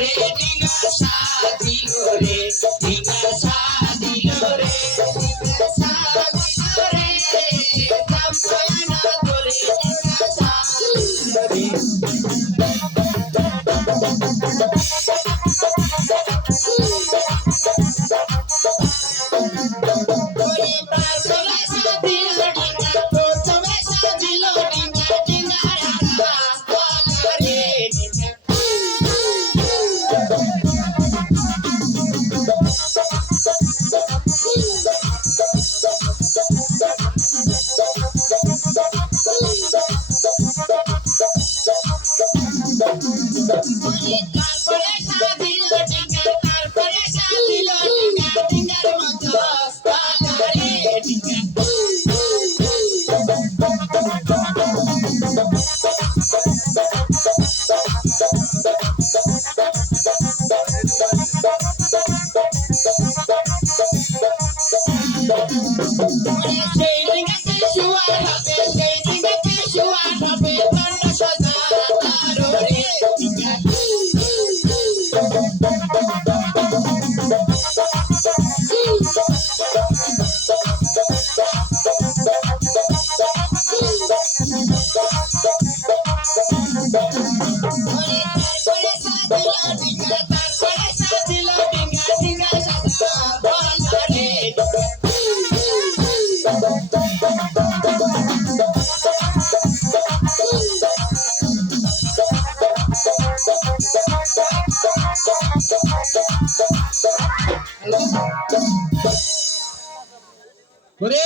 রে ডিঙ্গা সাদিল রে ডিঙ্গা সাদিল রে ডিঙ্গা সাদিল রে জামানা তোরে ডিঙ্গা সাদিল রে ওরে প্রার্থনা সাদিল ডিঙ্গা প্রথমে সাদিল ডিঙ্গা ডিঙ্গা রাখা বলা রে ডিঙ্গা তারপরে সাদিল ডিঙ্গা তারপরে সাদিল ডিঙ্গা ডিঙ্গার মতো বলা রে ডিঙ্গা সেই ডিঙ্গাতে শুয়ার হবে সেই ডিঙ্গাতে শুয়ার হবে বন্ধ সদা তারো রে ডিঙ্গা তারপরে সাদিল ডিঙ্গা তারপরে সাদিল ডিঙ্গা ডিঙ্গা সদা বলা রে ওরে